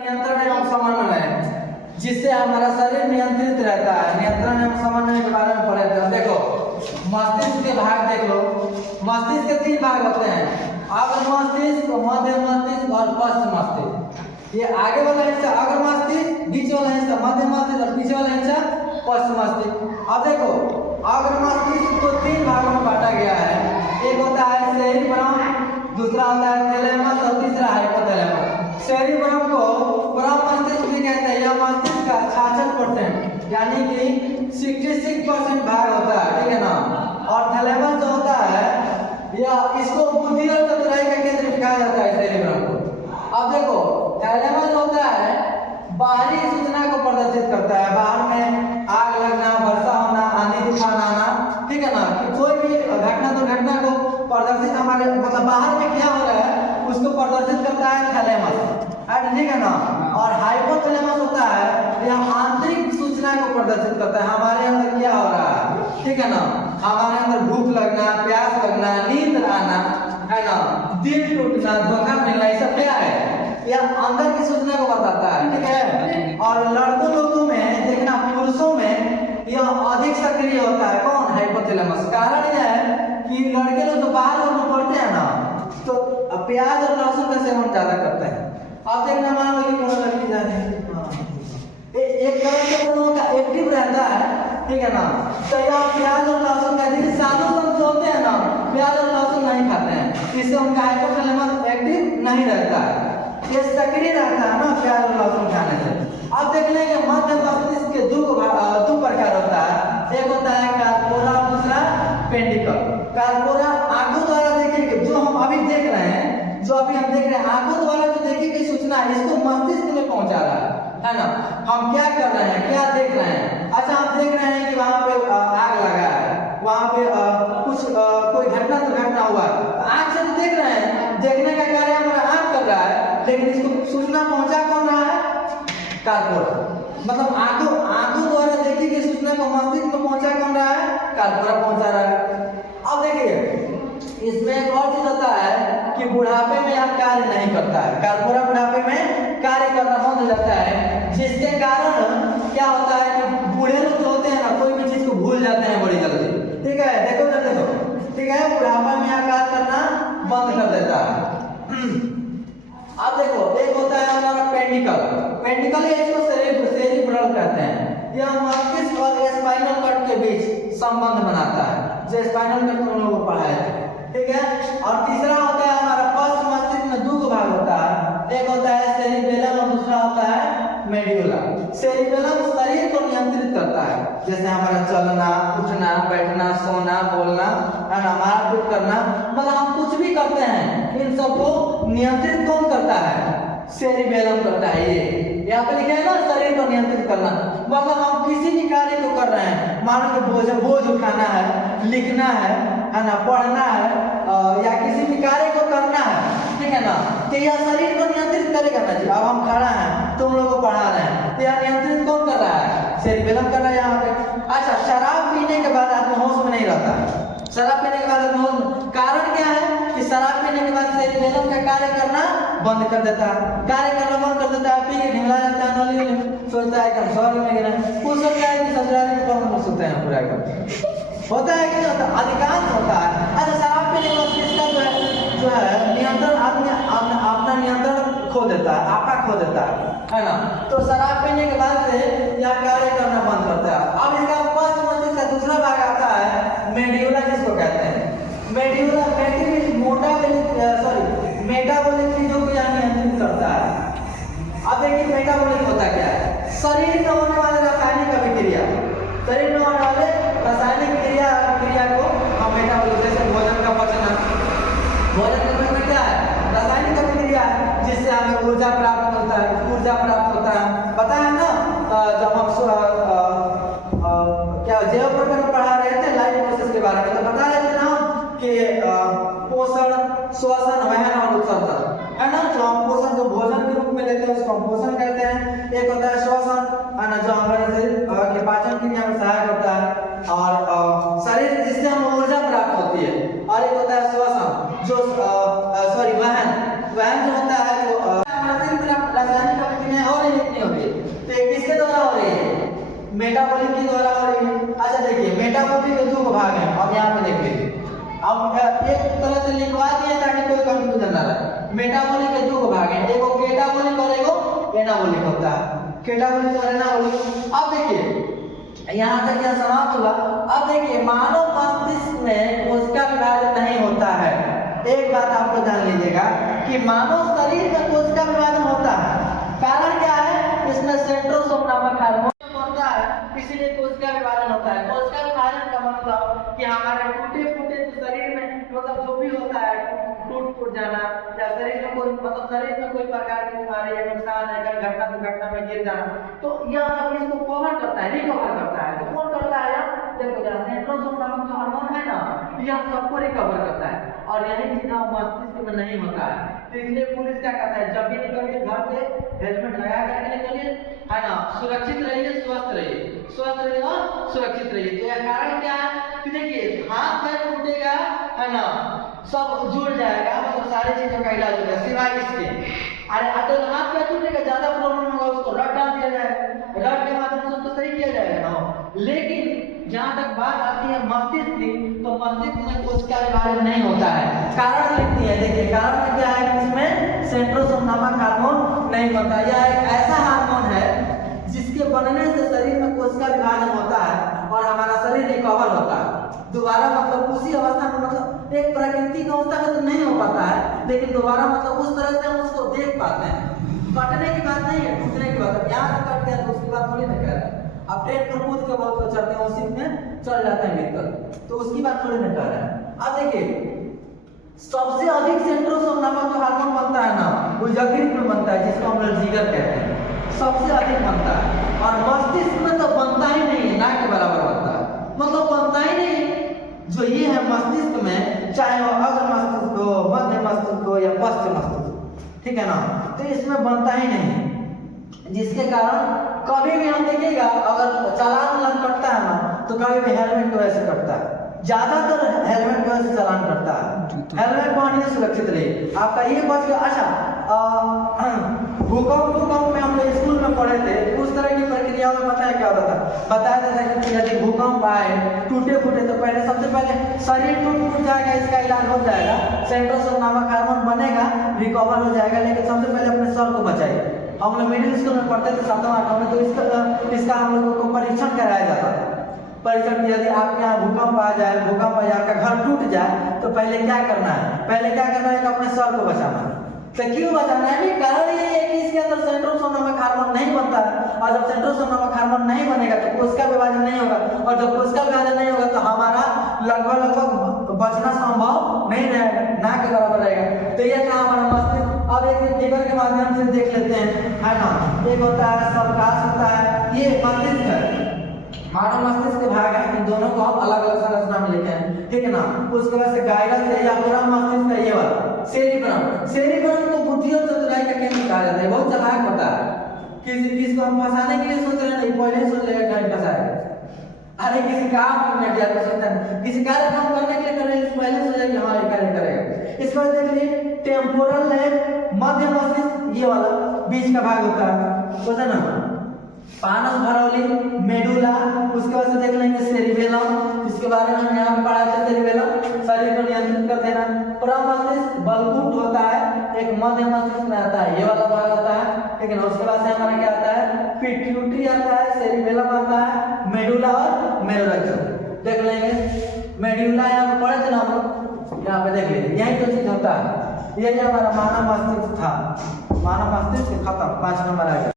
नियंत्रण एवं समन्वय, जिससे हमारा शरीर नियंत्रित रहता है। नियंत्रण एवं समन्वय के बारे में पढ़े थे। देखो मस्तिष्क के भाग देख लो। मस्तिष्क के 3 भाग होते हैं, अग्र मस्तिष्क, मध्य मस्तिष्क और पश्च मस्तिष्क। ये आगे वाला हिस्सा अग्र मस्तिष्क, बीच वाला हिस्सा मध्य मस्तिष्क और पीछे वाला हिस्सा पश्च मस्तिष्क। अब देखो अग्र मस्तिष्क को 3 भागों में बांटा गया है। एक होता है सेरिब्रम, दूसरा होता है थैलेमस और तीसरा हाइपोथैलेमस। सेरिब्रम को परम मस्तिष्क भी कहते हैं। यह मस्तिष्क का 66% यानी कि 66% भाग होता है, ठीक है ना। और थैलेमस जो होता है यह इसको बुद्धि और चतुराई का केंद्र कहा जाता है सेरिब्रम को। अब देखो थैलेमस होता है बाहरी सूचना को प्रदर्शित करता है, बाहर में आग लगना, वर्षा होना, आंधी तूफान आना, ठीक है ना, कि कोई भी घटना दुर्घटना को प्रदर्शित हमारे मतलब बाहर में क्या हो रहा है उसको प्रदर्शित करता है थैलेमस, ठीक है ना। और हाइपोथैलेमस होता है यह आंतरिक सूचना को प्रदर्शित करता है, हमारे अंदर क्या हो रहा है, ठीक है ना। हमारे अंदर भूख लगना, प्यास लगना, नींद आना, है ना, दिल टूटना, धोखा मिलना, ये सब क्या है, यह अंदर की सूचना को बताता है, ठीक है। और लड़कों लोगों में देखना, पुरुषों में यह अधिक सक्रिय होता है। कौन? हाइपोथैलेमस। कारण यह है कि लड़के लोग तो बाहर लोग पढ़ते हैं ना, तो प्याज और लहसुन का सेवन ज्यादा करते हैं। अब देखना मान लो कि कोनो लड़की जा रही है, एक तरह से उन लोगों का एक्टिव रहता है, ठीक है ना। तो यह प्याज और लहसुन का यदि साधु संत जो होते हैं ना प्याज और लहसुन नहीं खाते हैं, इससे उनका हाइपोथैलेमस एक्टिव नहीं रहता है, ये सक्रिय रहता है ना प्याज और लहसुन खाने से। अब देख लेंगे मध्य मस्तिष्क के 2 प्रकार होता है। एक होता है कार्पोरा, दूसरा पेंडिकल। कार्पोरा आंखों द्वारा देखेंगे, जो हम अभी देख रहे हैं, जो अभी हम देख रहे हैं आंखों द्वारा जो देखी गई सूचना है इसको मस्तिष्क में पहुंचा रहा है ना। हम क्या कर रहे हैं, क्या देख रहे हैं। अच्छा हम देख रहे हैं कि वहां पे आग लगा है, वहां पे कुछ कोई घटना दुर्घटना हुआ है, आंख से तो देख रहे हैं, देखने का कार्य हमारा आंख कर रहा है, लेकिन इसको सूचना पहुंचा कौन रहा है? कार्पोरा। मतलब आंखों द्वारा देखी गई सूचना को मस्तिष्क में पहुंचा कौन रहा है? कार्पोरा पहुंचा रहा है। अब देखिए इसमें एक और चीज होता है कि बुढ़ापे में यह कार्य नहीं करता है। कार्पोरा बुढ़ापे में कार्य करना बंद हो जाता है, जिसके कारण क्या होता है कि बूढ़े लोग जो होते हैं ना कोई भी चीज को भूल जाते हैं बड़ी जल्दी, ठीक है। देखो ना देखो, ठीक है, बुढ़ापा में यह कार्य करना बंद कर देता है। अब देखो एक होता है हमारा पेंडिकल। पेंडिकल इसको सेरिब्रल कहते हैं। यह मस्तिष्क और स्पाइनल कॉर्ड के बीच संबंध बनाता है, जो स्पाइनल कॉर्ड तुम लोगों को पढ़ाए थे, ठीक है। और तीसरा होता है हमारा पश्च मस्तिष्क में 2 भाग होता है। एक होता है सेरिबेलम और दूसरा होता है मेड्यूला। सेरिबेलम शरीर को नियंत्रित करता है, जैसे हमारा चलना, उठना, बैठना, सोना, बोलना, है ना, मारपीट करना, मतलब हम कुछ भी करते हैं इन सबको नियंत्रित कौन करता है? सेरिबेलम करता है। ये यहाँ पे लिखा है ना शरीर को नियंत्रित करना, मतलब हम किसी भी कार्य को कर रहे हैं, मानो कि बोझ उठाना है, लिखना है ना, पढ़ना है या किसी भी कार्य को करना है, ठीक है ना, तो यह शरीर को नियंत्रित करेगा ना जी। अब हम खड़ा हैं, तुम लोगों को पढ़ा रहे हैं, तो यह नियंत्रित कौन कर रहा है? सेरिबेलम कर रहा है यहाँ पे। अच्छा शराब पीने के बाद आदमी होश में नहीं रहता है। शराब पीने के बाद आदमी होश, कारण क्या है कि शराब पीने के बाद सेरिबेलम का कार्य करना बंद कर देता है, कार्य करना बंद कर देता है, पी के ढिंगला जाता है, नली में सोचता है कि हम स्वर्ग में गिरे, कुछ सोचता है कि ससुराल के कौन में सोते हैं पूरा एकदम, होता है कि नहीं होता? अधिकांश होता है। अच्छा शराब पीने के बाद किसका जो है नियंत्रण आदमी अपना नियंत्रण खो देता है, आपका खो देता है ना। तो शराब पीने के बाद से यह कार्य करना बंद करता है। अब इसका पश्च मस्तिष्क का दूसरा भाग आता है मेड्यूला, जिसको कहते हैं मेड्यूला। मेटाबॉलिक चीजों को यह नियंत्रित करता है। अब देखिए मेटाबॉलिक होता क्या है? शरीर में होने वाले रासायनिक अभिक्रिया, शरीर में होने वाले रासायनिक क्रिया को हम मेटाबॉलिक, जैसे भोजन का पचना, भोजन का पचना क्या है? रासायनिक अभिक्रिया है, जिससे हमें ऊर्जा प्राप्त होता है, पता है ना। जब हम क्या जैव प्रकरण पढ़ा रहे थे लाइफ प्रोसेस के बारे में, तो बता रहे थे ना कि पोषण, श्वसन, वहन और उत्सर्जन, है ना। जो हम पोषण जो भोजन के रूप में लेते हैं उसको हम पोषण कहते हैं। एक होता है श्वसन, है ना, जो हमारे शरीर के पाचन क्रिया में सहायक होता है और शरीर जिससे हमें ऊर्जा प्राप्त होती है। और एक होता है श्वसन जो वहन जो होता है, जो रासायनिक मेटाबॉलिक के द्वारा हो रही है। अच्छा देखिए मेटाबॉलिक के दो भाग हैं, अब यहाँ पे देख लीजिए। अब एक तरह से लिखवा दिए ताकि कोई कंफ्यूजन ना रहे। मेटाबॉलिक के दो भाग हैं, एगो केटाबॉलिक और एगो एनाबॉलिक होता है। केटाबॉलिक और एनाबॉलिक। अब देखिए यहाँ तक यह समाप्त हुआ। अब देखिए मानव मस्तिष्क में कोशिका विभाजन नहीं होता है। एक बात आपको जान लीजिएगा कि मानव शरीर में कोशिका विभाजन होता है। कारण क्या है? इसमें सेंट्रोसोम नामक हार्मोन बनता है, इसीलिए कोशिका विभाजन होता है। कोशिका विभाजन का मतलब कि हमारे टूटे फूटे शरीर में मतलब जो भी होता है टूट फूट जाना या शरीर में कोई मतलब शरीर में कोई प्रकार की बीमारी या नुकसान है, घटना दुर्घटना में गिर जाना, तो यह सब इसको कवर करता है, रिकवर करता है। तो कौन करता है? देखो जहाँ सेंट्रोसोम नामक जो हार्मोन है ना, यह सबको रिकवर करता है और यही चीज मस्तिष्क में नहीं होता है। तो इसलिए पुलिस क्या कहता है, जब भी निकलिए घर से हेलमेट लगा करके निकलिए, है ना, सुरक्षित रहिए, स्वस्थ रहिए, स्वस्थ रहिए और सुरक्षित रहिए। तो यह कारण क्या है कि देखिए हाथ पैर टूटेगा, है ना, सब जुड़ जाएगा, मतलब सारी चीजों का इलाज होगा सिवाय इसके। अरे अगर हाथ पैर टूटेगा, ज्यादा प्रॉब्लम होगा, उसको रड डाल दिया जाएगा, रड के माध्यम से तो सही किया जाएगा ना। लेकिन जहाँ तक बात आती है मस्तिष्क की, तो मस्तिष्क में कोशिका विभाजन नहीं होता है। कारण लिखती है, देखिए कारण क्या है कि इसमें सेंट्रोसोम नामक हार्मोन नहीं बनता। यह एक ऐसा हार्मोन है जिसके बनने से शरीर में कोशिका विभाजन होता है और हमारा शरीर रिकवर होता है दोबारा, मतलब उसी अवस्था में, मतलब एक प्राकृतिक अवस्था में तो नहीं हो पाता है, लेकिन दोबारा मतलब उस तरह से हम उसको देख पाते हैं। कटने की बात नहीं है, टूटने की बात है। यहाँ से कट गया तो उसकी बात थोड़ी ना कह रहा है। अब ट्रेन पर कूद के बहुत लोग चढ़ते हैं, उसी में चल जाते हैं भीतर, तो उसकी बात थोड़ी ना कर रहा है। अब देखिए सबसे अधिक सेंट्रोसोम नामक जो हार्मोन बनता है ना, वो यकृत में बनता है, जिसको हम लोग जिगर कहते हैं, सबसे अधिक बनता है। और मस्तिष्क में तो बनता ही नहीं है, ना के बराबर बनता है, मतलब बनता ही नहीं। जो ये है मस्तिष्क में, चाहे वो अग्र मस्तिष्क हो, मध्य मस्तिष्क हो या पश्चिम मस्तिष्क, ठीक है ना, तो इसमें बनता ही नहीं, जिसके कारण कभी भी हम देखिएगा अगर चालान कटता है ना, तो कभी भी हेलमेट की वजह से कटता है, ज्यादातर हेलमेट की वजह से चालान कटता है। हेलमेट पहनिए, सुरक्षित रहिए, आपका ये बच गया। अच्छा भूकंप में हम लोग स्कूल में पढ़े थे, उस तरह की प्रक्रिया में पता है क्या होता था? बताया जाता है कि यदि भूकंप आए, टूटे फूटे, तो पहले सबसे पहले शरीर टूट जाएगा, इसका इलाज हो जाएगा, सेंट्रोसोम नामक हार्मोन बनेगा, रिकवर हो जाएगा। लेकिन सबसे पहले अपने सर को बचाइए। हम लोग मिडिल स्कूल में पढ़ते थे 7वां 8वां में, तो इसका हम लोगों को परीक्षण कराया जाता था। परीक्षण यदि आपके यहाँ भूकंप आ जाए, आपका घर टूट जाए, तो पहले क्या करना है? पहले क्या करना है कि अपने सर को बचाना है। तो क्यों बचाना है? कारण ये है कि इसके अंदर सेंट्रोसोम नामक हार्मोन नहीं बनता है, और जब सेंट्रोसोम नामक हार्मोन नहीं बनेगा तो कोशिका विभाजन नहीं होगा, और जब कोशिका विभाजन नहीं होगा तो हमारा लगभग बचना संभव नहीं रहेगा, ना के बराबर रहेगा। तो ये था हमारा मस्तिष्क। अब एक फिगर के माध्यम से देख लेते हैं, है ना। एक होता है सबकाश होता है, ये मस्तिष्क है, मानव मस्तिष्क के भाग है, इन दोनों को हम अलग अलग संरचना में लेते हैं, ठीक है ना। उसके बाद से गाइरस है या पूरा मस्तिष्क है, ये वाला सेरिब्रम को बुद्धि और चतुराई का केंद्र कहा जाता है। बहुत चालाक होता है, किसको हम फंसाने के लिए सोच रहे हैं, पहले ही सोच लेगा कहीं फंसाएगा। अरे किसी काम में क्या सोचता है, किसी कार्य काम करने के लिए कर रहे हैं, पहले सोचेगा कि हाँ ये कार्य करेगा। इसके बाद देख लीजिए टेम्पोरल है, मध्य मस्तिष्क ये वाला बीच का भाग होता है, सोचा ना, पानस भरौली, मेडुला, उसके बाद से देख लेंगे सेरिबेलम, इसके बारे में हम यहाँ पे पढ़ा था। सेरिबेलम शरीर को नियंत्रित कर देना। प्रमस्तिष्क बलकूट होता है, एक मध्य मस्तिष्क में आता है, ये वाला भाग होता है, ठीक है ना। उसके बाद से हमारा क्या आता है? पिट्यूटरी आता है, सेरिबेलम आता है, मेडुला और मेडुला देख लेंगे। मेडुला यहाँ पे पढ़े थे ना हम लोग, यहाँ पे देख लीजिए, यही तो चीज होता है। ये हमारा मानव मस्तिष्क था, मानव मस्तिष्क खत्म, 5 नंबर आ गया।